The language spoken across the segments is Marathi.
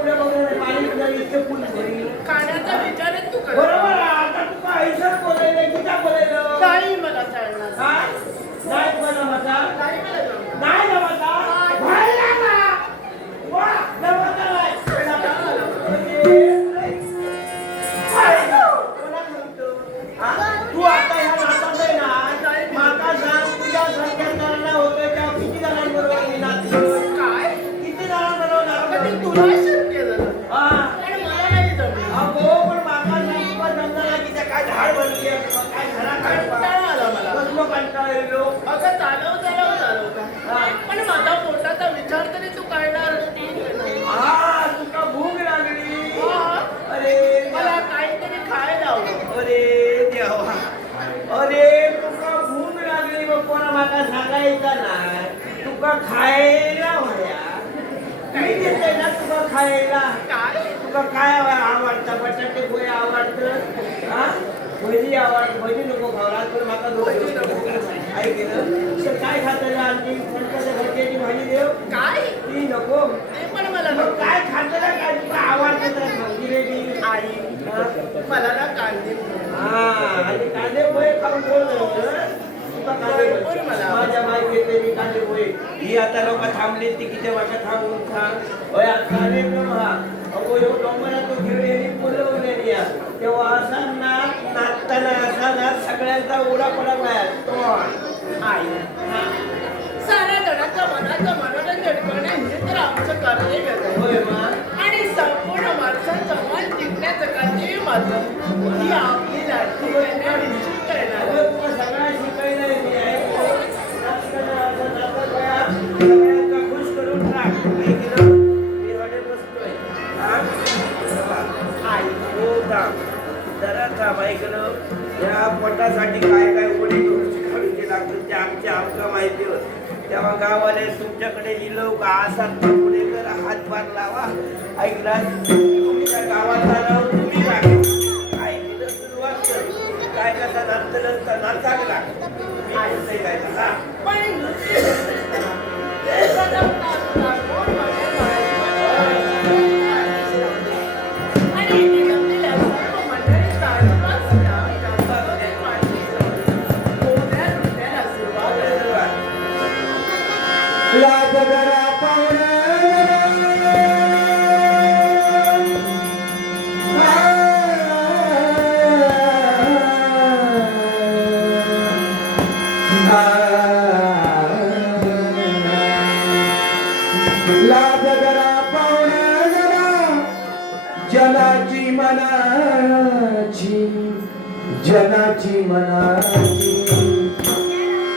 पुढे बघून पाणी पुढे इतके फुल भरी खाण्याचा विचारच तू कर. बरोबर आहे. आता तू काय ऐसच बोलायला किती बोलायला नाही मला चालणार. काय नाही मला मजा नाही मला जमणार. नाही ना मजा व्हायला ना वा नवता नाही तू आता ह्या नाचात आहे ना माका सांग तुझ्या संख्या होतं त्या किती जणांबरोबर मी नाचलो काय किती जणांबरोबर ते तुला शक्य झालं हा पण मला नाही जमलं. अगो पण माका सांग तुला जमणार की त्या काय झाड बनली आहे काय घरा काय कंटाळा आला मला. कसलो कंटाळा येलो अगं चालवता पण माझा पोटाचा विचार तरी तू करणार नाही. हा तुका भूक लागली अरे मला काहीतरी खायला हवं. अरे देवा अरे तुका भूक लागली मग कोणा माका सांगायचं नाही तुका खायला वया काही देते ना तुका खायला काय तुका काय आवडतं बटाटे पोहे आवडतं हा भजी आवडत भजी नको खावला तर माका भजी नको. काय केलं तर काय खातं आणखी पंचाच्या भरक्याची भाजी देव काय ती नको ते पण मला मग नको. काय खातं काय तुका आवडतं तर जिलेबी आई मला ना कांदे हा आणि कांदे पोहे खाऊन भरपूर मला माझ्या माहिती तरी कांदे पोहे ही आता लोक थांबली ती किती वाटा थांबून सांग होय आता कार्यक्रम हा अगो ह्यो डोंगरात तो खेळ यांनी बोलवलेली आहे तेव्हा असा नाचताना असा नाच सगळ्यांचा उडा पडा बाहेर तो आई साऱ्या जणांच्या मनाचं मनोरंजन करणे हे तर आमचं कर्तव्य आहे. होय मग आणि संपूर्ण माणसांचं मन जिंकण्याचं कार्य माझं ही आपली लाडकी कन्या निश्चित करणार. अगं तुला सगळ्या शिकायला येते आहे नाचताना असं नाचत बाया सगळ्यांना खुश करून टाक काय केलं मी वाटे बसतोय आई हो थांब जरा थांब ऐकलं या पोटासाठी काय काय उडी शिकवायचे लागतं ते आमच्या माहिती होत तेव्हा गावाले तुमच्याकडे इलो का असा पुढे कर हातभार लावा ऐकला तुम्ही त्या गावात आल्यावर तुम्ही ऐकलं सुरुवात कर काय कसा नाचतं नाचायला मी ऐकतंय काय का पण आणि जमलेल्या सर्व मंडळी ताडून सुरुवात. लाजगरा पाहुणा लाजगरा पाहुणा जनाची मनाची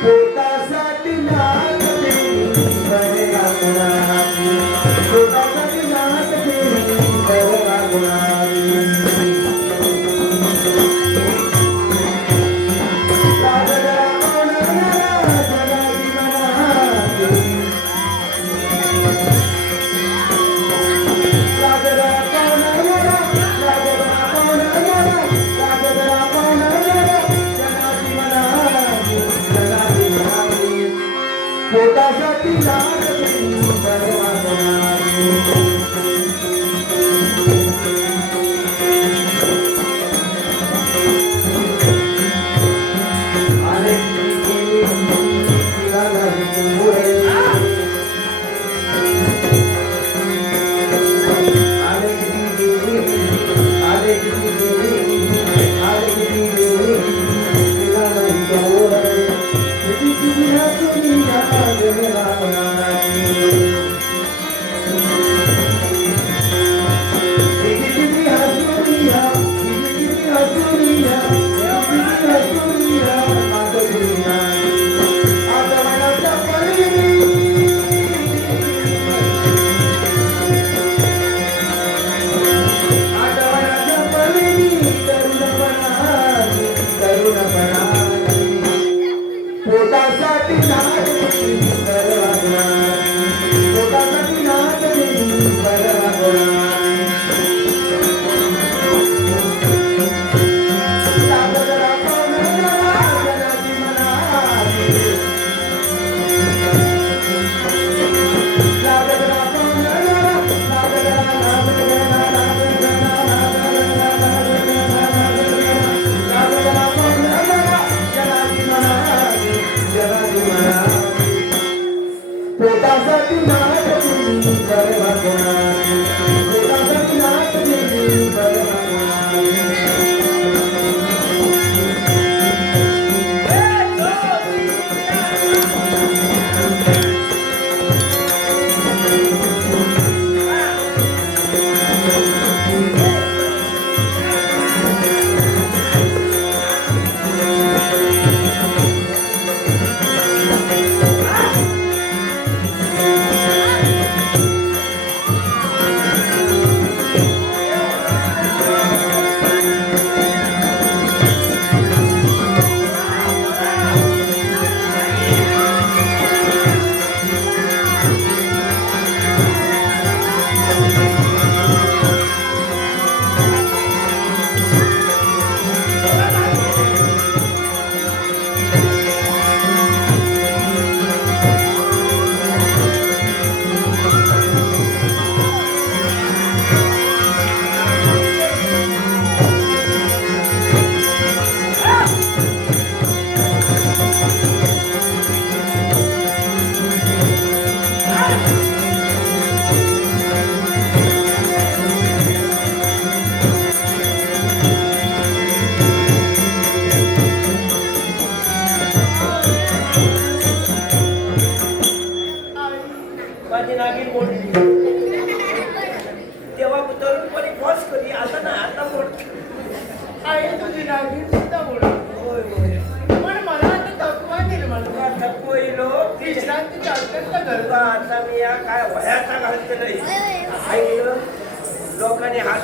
पोटासाठी लागते बरे लागणारी पोटासाठी लागते बरे लागणारी लाजगरा पाहुणा जनाची मनाची लाजगरा पाहुणा पोटासाठी लागते बरे लागणारी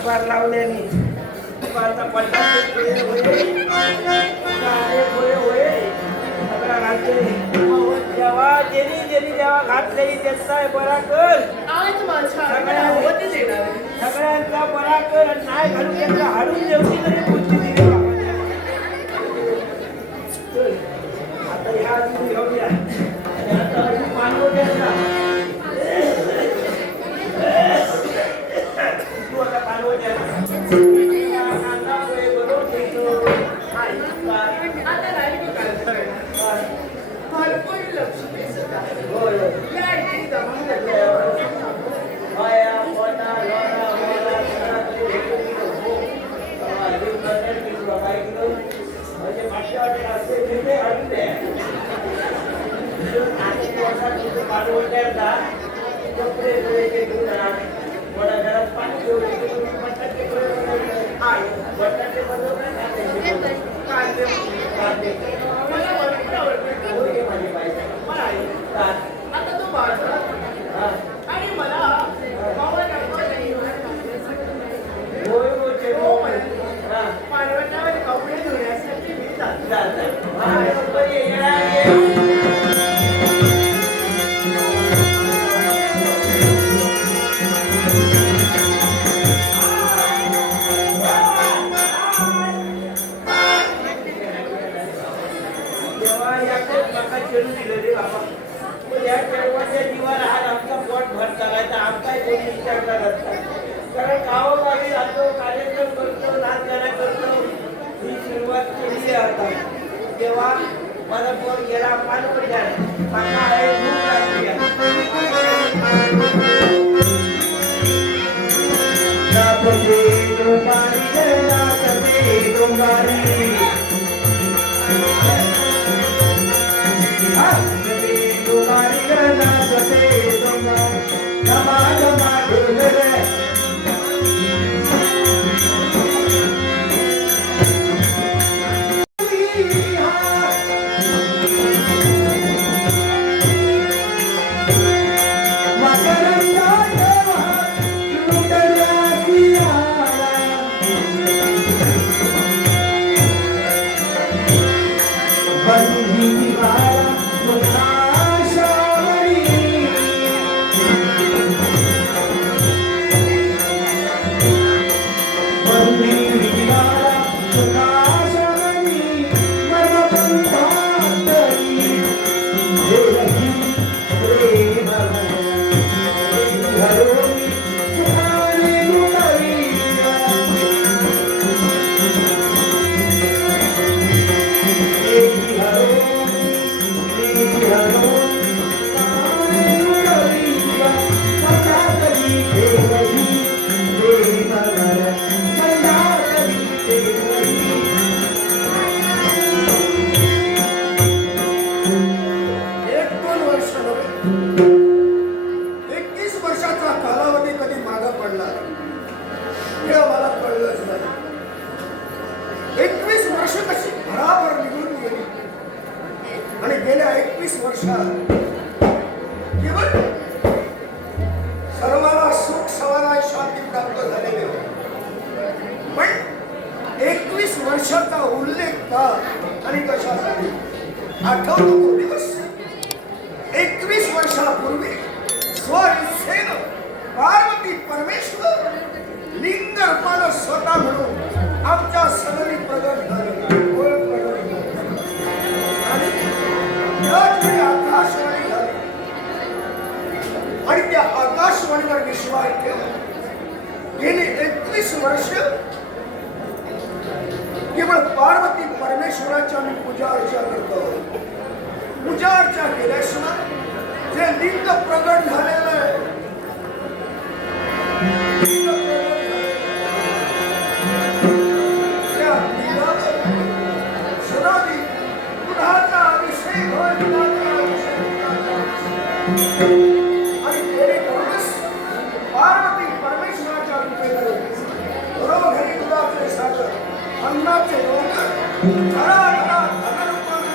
हातभार लावल्याने आता 50 गोळे होईल, 1 गोळे होईल, सगळा घालते. जेव्हा जेव्हा घातले त्याचा बरा कर, आज माझ्या आईला हवं ते देणार आहे. सगळ्यांचा बरा कर आणि नाही घालून त्यांना हाडून जेवती तरी गोष्टी दिली बाबा. चल, आता ह्या आधी घेऊया आणि आता अजून पानवट्याचा तू आता पानवट्याचा कांदा पोहे बनवून घेतो. आता राहिली का काय? भरपूर लक्ष्मी सुद्धा. होय. या इथे जमा झाली. पाया, पोटा, लोणा, मोला, सणातले भेटून गेलो. अजून नंतर किलो, काय किलो? म्हणजे 500 वाटे असते, तिथे घालून द्या. आणि वर्षात तुझं पानवट्याचा कपडे धुवायचे घेऊन आणा. थोड्या घरात पाणी घेऊन येते, तुम्ही बटाटे बनवून आहे. बटाटे बनवून कांदे. मला भरपूर आवडते. होय माझी बाई. मला आई. आता तू बाजारात हा. आणि मला बाबा दाखवली. होय होय हो होय. मला हा. पानवट्यावर कपडे धुण्यासाठी मी जाते. चालतंय. हा, लवकर ये, ये. तेव्हा याकडे नका खेळू दिलं रे बाबा. पण या खेळवाच्या जीवाला आज आमचा पोट भर चालायचा, आमचाही कोणी विचार करत नाही. कारण गावोगावी जातो, कार्यक्रम करतो, नाचगाणं करतो. ही सुरुवात केली आहे आता. तेव्हा माझा पोट गेला पानवट्यात. आता आहे भूक लागली आहे. नाचते डोंगारी रे, नाचते डोंगारी. गेल्या 21 वर्षात केवळ सर्वांना सुख समाधान शांती प्राप्त झालेले होते. पण 21 वर्षाचा उल्लेख का आणि कशासाठी आठवतो तो दिवस. 21 वर्षापूर्वी स्वइच्छेनं पार्वती परमेश्वर लिंग रूपानं स्वतः म्हणून आमच्या सदनी प्रगट झाले. आणि त्यावेळी आकाशवाणी झाली आणि त्या आकाशवाणीवर विश्वास ठेवून गेली 21 वर्ष केवळ पार्वती परमेश्वराची आम्ही पूजा अर्चा करतो. पूजा अर्चा केल्याशिवाय जे लिंग प्रगट झालेलं आहे त्या लिंगावर सदादी दुधाचा अभिषेक होय. आणि तेरे करूनच पार्वती परमेश्वराच्या रूपेने घरोघरी दुधाचे सागर अन्नाचे लोक घरा धनरूपाने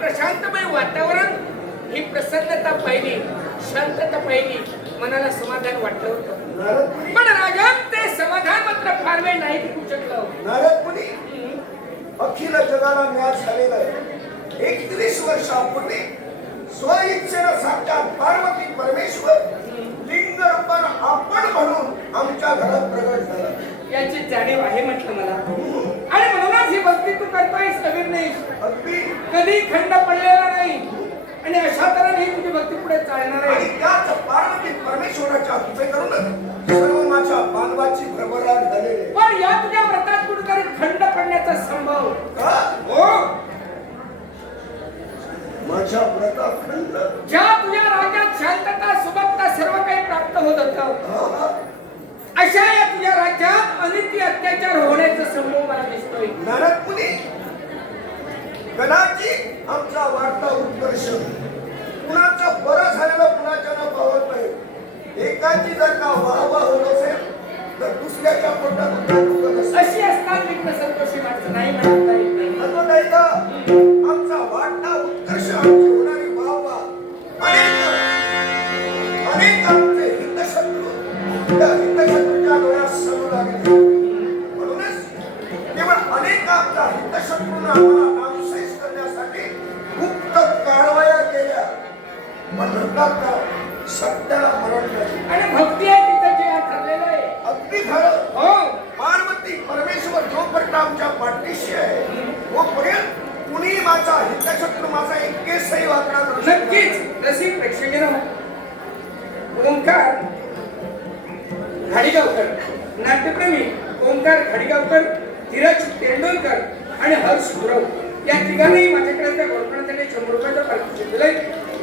प्रशांतमय वातावरण, ही प्रसन्नता पाहिली, शांतता पाहिली, मनाला समाधान वाटलं होतं. नारद मुनी पण राजा ते समाधान मात्र फार वेळ नाही टिकू शकलं. नारद मुनी अखिल जगाला न्यास झालेला आहे. 31 वर्षापूर्वी स्वइच्छेनं साक्षात पार्वती परमेश्वर लिंग रूपानं आपण म्हणून आमच्या घरात प्रगट झाला. याची जाणीव आहे म्हटलं मला. आणि म्हणूनच ही भक्ती तू करतोयस कबीर नाही. अगदी कधी खंड पडलेला नाही आणि अशा तऱ्हेने ही तुझी भक्ती पुढे चालणार आणि आहे. त्याच पार्वती परमेश्वराच्या कृपे करून सर्व माझ्या बांधवाची भरभराट झालेली आहे. पण या तुझ्या व्रतात कुठेतरी खंड पडण्याचा संभव. का? हो, माझ्या व्रतात खंड ज्या तुझ्या राज्यात शांतता सुबकता सर्व काही प्राप्त होत होतं, अशा या तुझ्या राज्यात अनित्य अत्याचार होण्याचा संभव मला दिसतोय. नारद मुनी कदाचित आमचा वाढता उत्कर्ष कुणाचं बरं झालेलं कुणाच्या न पावत नाही. एकाची जर का वाहवा होत असेल तर दुसऱ्याच्या पोटात दुखत असेल. अशी असतात विघ्न संतोषी माणसं नाही म्हणता येत नाही. असं नाही का? आमचा वाढता उत्कर्ष आमची होणारी वाहवा अनेक आमचे हितशत्रू त्या हितशत्रूच्या डोळ्यात समोर लागले. म्हणूनच केवळ अनेक आमच्या हितशत्रूंना आम्हाला नामशेष करण्यासाठी गुप्त कारवाया केल्या. पण नंतर सत्याला मरण नाही. आणि भक्ती आहे तिथं जे ठरलेलं आहे. अगदी खरं. हो, पार्वती परमेश्वर जोपर्यंत आमच्या पाठीशी आहे तोपर्यंत कुणी माझा हितशत्रू माझा एक केसही वाकडा करू शकत नाही. नक्कीच. रसिक प्रेक्षकांनो, ओंकार घाडीगावकर, नाट्यप्रेमी ओंकार घाडीगावकर, धीरज तेंडुलकर आणि हर्ष गुरव या तिघांनी माझ्याकडे त्या गोरपणासाठी 100 रुपयाचं पारितोषिक दिलंय.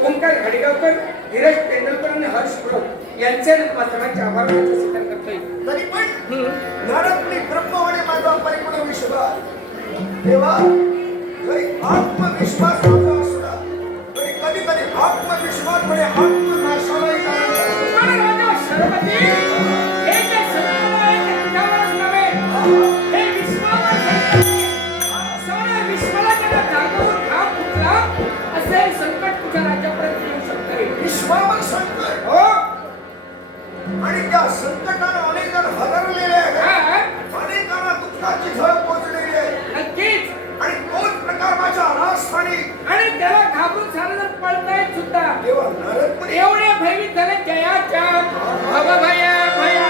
ओंकार घाडीगावकर, धीरज तेंडुलकर आणि हर्ष गुरव यांचे सर्वांचे आभार मानायचं स्वीकार करतोय. तरी पण नारदमुनी ब्रह्मवाणी माझा परिपूर्ण विश्वास. तेव्हा जरी आत्मविश्वास माझा असला तरी कधी कधी आत्मविश्वास म्हणजे आत्मनाशालाही कारण ठरतो. पण राजा शरपती, हे जे संकट आहे ते तुझ्यावरच नव्हे, हे विश्वावर संकट आहे. साऱ्या विश्वाला त्याला जागवून घाम फुटला असे संकट तुझ्या राज्यापर्यंत येऊ शकते. विश्वावर संकट हो, आणि त्या संकटानं अनेक जण हरवलेले आहेत. हा, अनेकांना दुःखाची झळ पोचलेली आहे. नक्कीच. आणि तोच प्रकार माझ्या राजस्थानी. आणि त्याला घाबरून सारे जण पळतायत सुद्धा. तेव्हा नारदमुनी एवढे भयभीत झाले जयाच्या भव भया भया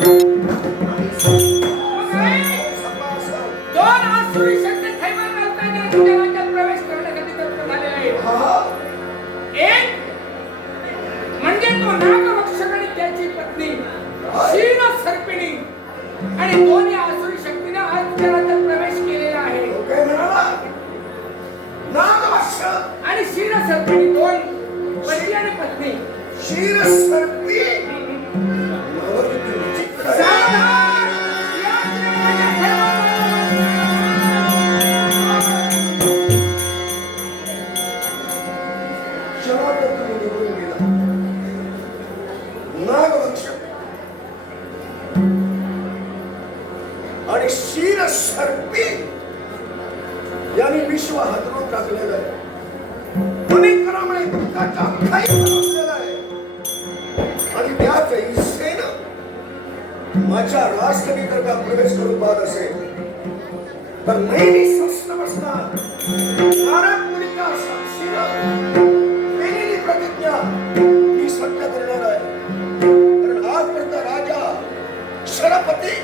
मग आई, दोन आसुरी शक्ती थैमान घालताना तुझ्या राज्यात प्रवेश करण्यासाठी तत्पर झालेला आहे. एक म्हणजे तो नागभक्षक आणि त्याची पत्नी क्षीण सर्पिणी, आणि दोन्ही आसुरी शक्तीने आज तुझ्या राज्यात प्रवेश केलेला आहे. काय म्हणाला? नागभक्षक आणि क्षीण सर्पिणी दोन पती आणि पत्नी. क्षीरसर्पी नवरती विचित्र आहे. सावधान! या श्रीरामाच्या थैमानावर! क्षणात तुम्ही निघून गेला. नागभक्षक आणि क्षीरसर्पी यांनी विश्व हादरून टाकलेलं आहे. पुणेकरामुळे दुःखाचा खाई बनवलेला आहे. आणि त्याच हिस्सेनं माझ्या राष्ट्रपती जर का प्रवेश करून पाहत असेल तर नेहमी स्वस्थ बसणार. नारद मुनीच्या साक्षीनं केलेली प्रतिज्ञा मी सत्य करणार आहे. कारण आजपर्यंत राजा क्षरपती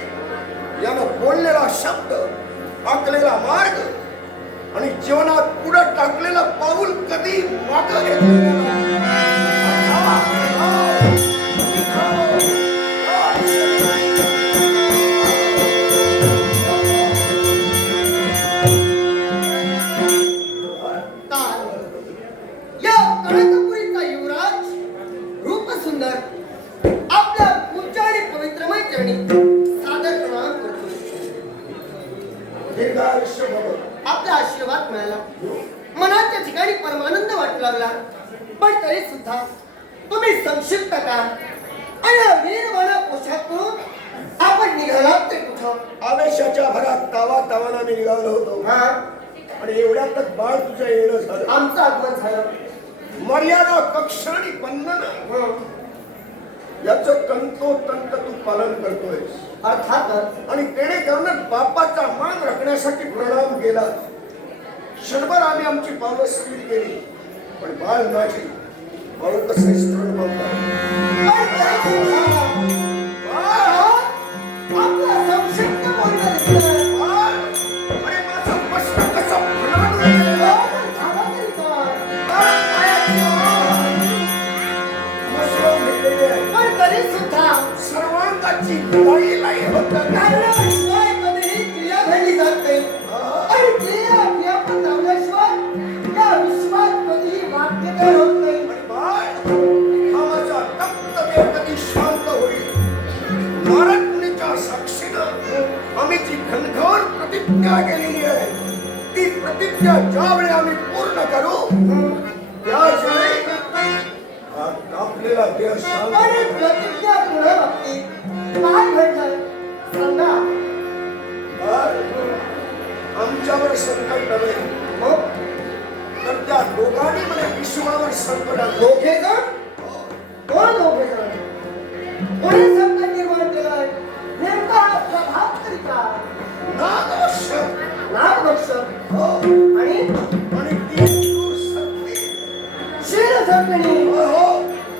यानं बोललेला शब्द, आखलेला मार्ग आणि जीवनात पुढे टाकलेला पाऊल कधी मागं घेतलेलं या कणकपुरीचा युवराज रूपसुंदर आपल्या पूज्य आणि पवित्र मैत्रिणी सादर प्रणाम करतो. दीर्घायुष्य भव. आपला आशीर्वाद मिळाला, मनाच्या ठिकाणी परमानंद वाटू लागला. पण तरी सुद्धा तुम्ही संक्षिप्त का आणि वीरवाना पोशाख करून आपण निघालात ते कुठं? आवेशाच्या भरात तावा तावाना मी निघालो होतो. हा, आणि एवढ्यातच बाळ तुझं येणं झालं. आमचं आगमन झालं. मर्यादा, कक्ष आणि बंधन याचं तंतोतंत तू पालन करतोयस. अर्थातच. आणि तेणे करून बापाचा मान राखण्यासाठी प्रणाम केला. क्षणभर आम्ही आमची पावलं स्थिर केली. पण बाळ माझी बाळ कसं स्मरण आपला संक्षिप्त बोलणं दिसलं. अरे माझं प्रश्न कसं फुलावून आपण थांबा तरी काय? पण तरी सुद्धा सर्वांगाची लाई होतं. शिवाय कधीही क्रिया घडली जात नाही. आणि क्रिया पण लावल्याशिवाय या विश्वात कधीही वाक्य तयार होत नाही. आणि बाळ हा माझा तप्त देह कधी शांत होईल. नारद मुनीच्या साक्षीनं आम्ही जी घनघोर प्रतिज्ञा केलेली आहे ती प्रतिज्ञा ज्यावेळी आम्ही पूर्ण करू त्यावेळी हा कापलेला देह शांत आणि होईल. प्रतिज्ञा पूर्ण बाबतीत काय घडलं सांगा. बाळ, आमच्यावर संकट नव्हे मग तर त्या दोघांनी मला विश्वावर संकट आणलं. दोघे जण? कोण दोघे जण? कोणी संकट निर्माण केलंय? नेमका हा प्रभाव तरी काय? नागभक्षक. नागभक्षक हो. आणि आणि ती क्रूर सत्ती. क्षीरसर्पिणी. हो.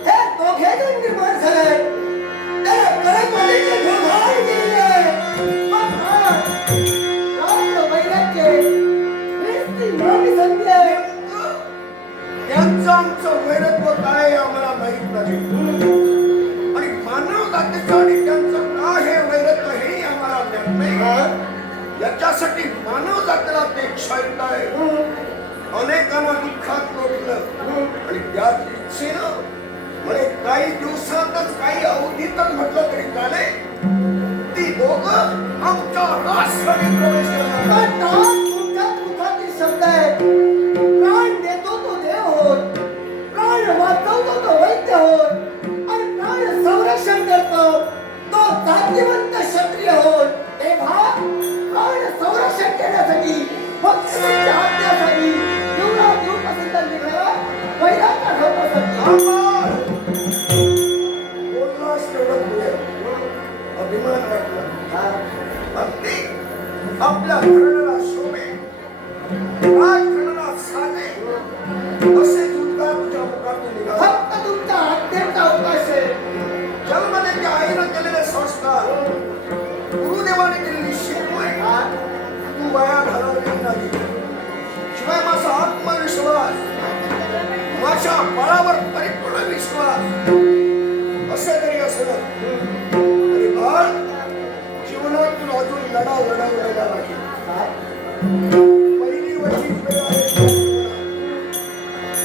हे दोघे जण निर्माण झाले. त्याला कणकवलीची घोघाळ केलेली आहे. पण हा रात्र वैराग्य ख्रिस्ती नागसंधी आहे. त्यांचं आमचं वैरत्व काय आहे आम्हाला माहित नाही. आणि मानव जातीचं आणि त्यांचं काय हे वैरत्व हे आम्हाला ज्ञात नाही. याच्यासाठी मानव जातीला ते क्षायित आहे. अनेकांना दुःखात लोटलं आणि त्याच इच्छेनं म्हणे काही दिवसातच काही अवधीतच म्हटलं तरी चाले ती दोघं आमच्या राष्ट्राने प्रवेश करणार. आता तुमच्याच मुखातील शब्द आहे. प्राण देतो तो देव होत, प्राण वाचवतो तो वैद्य होत, आणि प्राण संरक्षण करतो तो जातीवंत क्षत्रिय होत. तेव्हा प्राण संरक्षण करण्यासाठी पक्षाच्या हत्यासाठी युवराज रूपसुंदर निघाला वैराच्या ढोपासाठी. बोललास तेवढं पुढे अभिमान वाटला. अगदी आपल्या घराला शोभे राजघराला साधे असे उद्गार तुझ्या मुखातून निघाले. फक्त तुमच्या हत्येचा अवकाश आहे. जन्मलेल्या आईनं केलेले संस्कार आणि बाळ जीवनातून अजून लढाव लागेल. पहिली वरची वेळ आहे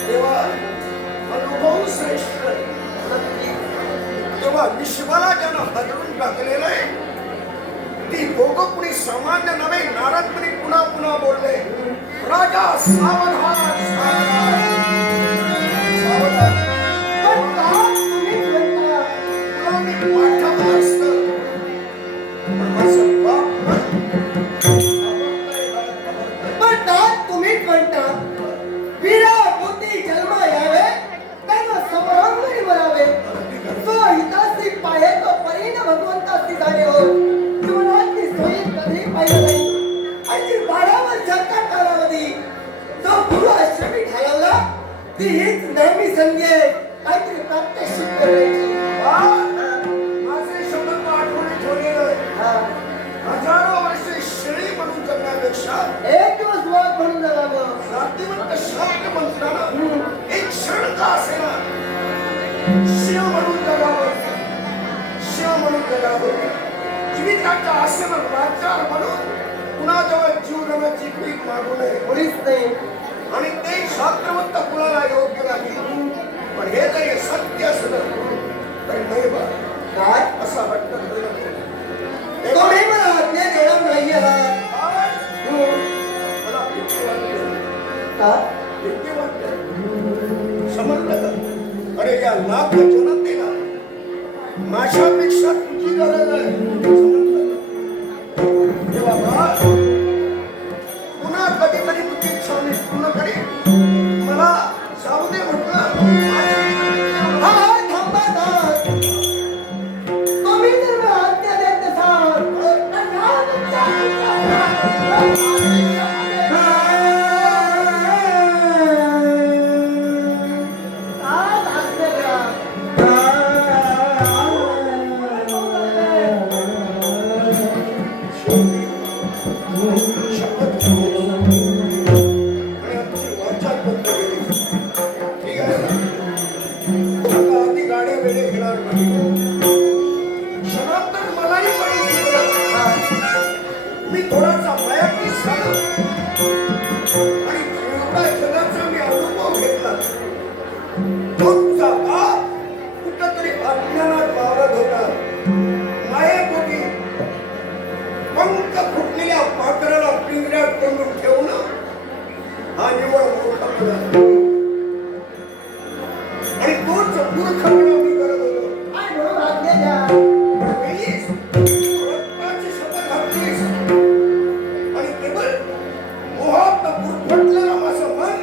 तेव्हा अनुभव श्रेष्ठ. तेव्हा विश्वाला ज्यानं हलवून टाकलेलं आहे ती दोघं कुणी सामान्य नव्हे. नारद मुनी पुन्हा पुन्हा बोलले, राजा सावधान सावधान सावधान. पण का तुम्हीच म्हणता? तुला मी पाठवलं असतं पण माझं बाप पण का तुम्हीच म्हणता? वीरा बुद्धी जन्म यावे त्यांना समरांगणी मरावे. तो हितासी पाहे तो परीन भगवंतासी झाले हो. जीवनातली सोयी कधी पाहिलं नाही. आणि 12 वर्षाच्या कालावधी जो गुरु आश्रमी ठरवला ती हीच नेहमी संगे काहीतरी प्रात्यक्षिक करायची. माझे शब्द तू आठवणी ठेवलेलं आहे. हजारो वर्षे शेळी म्हणून जगण्यापेक्षा एक दिवस वाघ म्हणून जगावं. शांतिवंत शांत मंत्रानं एक क्षण का असेना शिव म्हणून जगावं. शिव म्हणून जगावं. जीविताच्या आसन वाचार म्हणून कुणाजवळ जीव देण्याची भीक मागू नये. मुळीच नाही. आणि ते शास्त्रवंत कुणाला योग्य नाही. पण हे जरी सत्य असलं तरी नाही बा काय असं वाटतं. तुम्ही मला आज्ञा देणार नाही आहात. मला भीती वाटते. का? भीती वाटते. समजलं का? अरे या लाख जनतेला माझ्यापेक्षा तुझी गरज आहे. समजलं का? तेव्हा बा पुन्हा कधीतरी तुझी इच्छा मी पूर्ण करीन. मला जाऊ दे म्हटलं. हा थांबा दास. तुम्ही जर मला आज्ञा देत नसाल तर आज आज्ञा द्या. शपथ घेऊन आणि आमची वाचा बंद केली. ठीक आहे ना? आता आधी गाड्या वेळे घेणार नाही. क्षणात मलाही मी थोडासा मायाकी झालो आणि एवढा जगाचा मी अनुभव घेतला. तुमचा बाप कुठंतरी अज्ञानात वावरत होता. मायेपोटी पंख फुटलेल्या पाखराला पिंजऱ्यात कोंडून ठेवणं हा निवड मूर्खपणा. आणि तोच मूर्खपणा मी करत होतो. आणि म्हणून आज्ञा द्या. पण वेळीच रत्नाची शपथ घातलीस आणि केवळ मोहात गुरफटलेलं माझं मन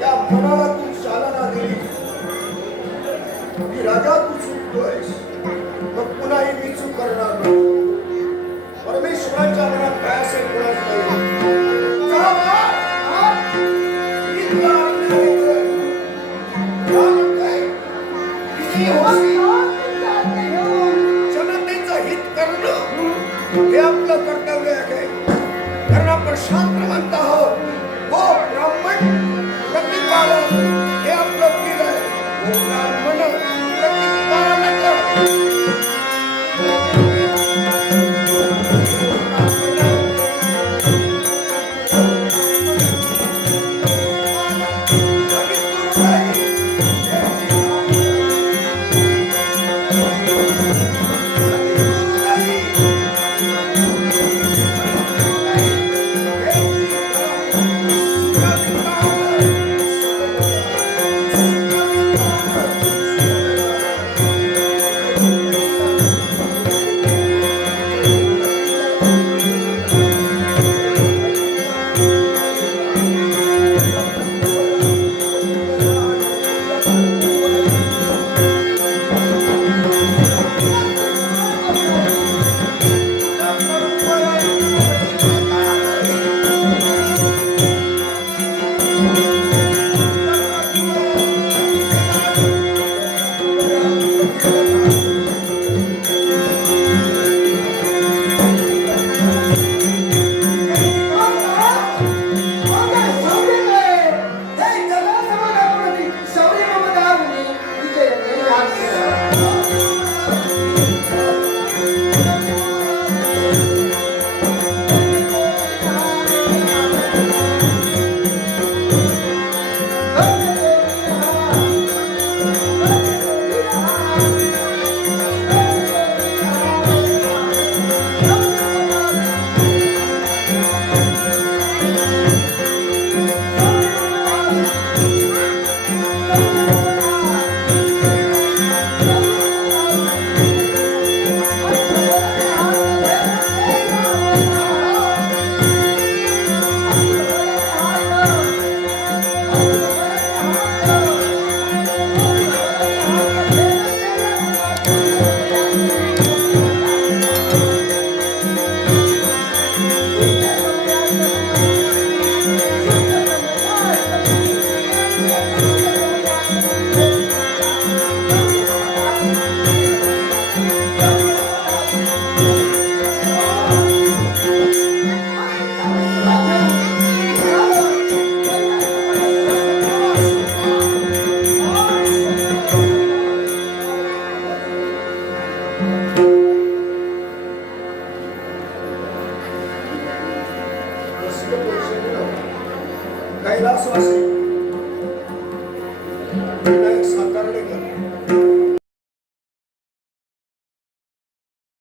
त्या मनाला तू चालना दिली की राजा तू चुकतोयस. मग पुन्हा ही मी चूक करणार नाही. परमेश्वराच्या मनात काय असेल कुणाच नाही. जा बा. मी तुला आज्ञा देतोय. का म्हणतोय? किती होती? जनतेचं हित करणं हे आपलं कर्तव्य आहे. कारण आपण शास्त्रवंत आहोत. हो ब्राह्मण प्रतिपालन हे आपलं प्रिय आहे. हो ब्राह्मण प्रतिपालन कर. कैलासवासी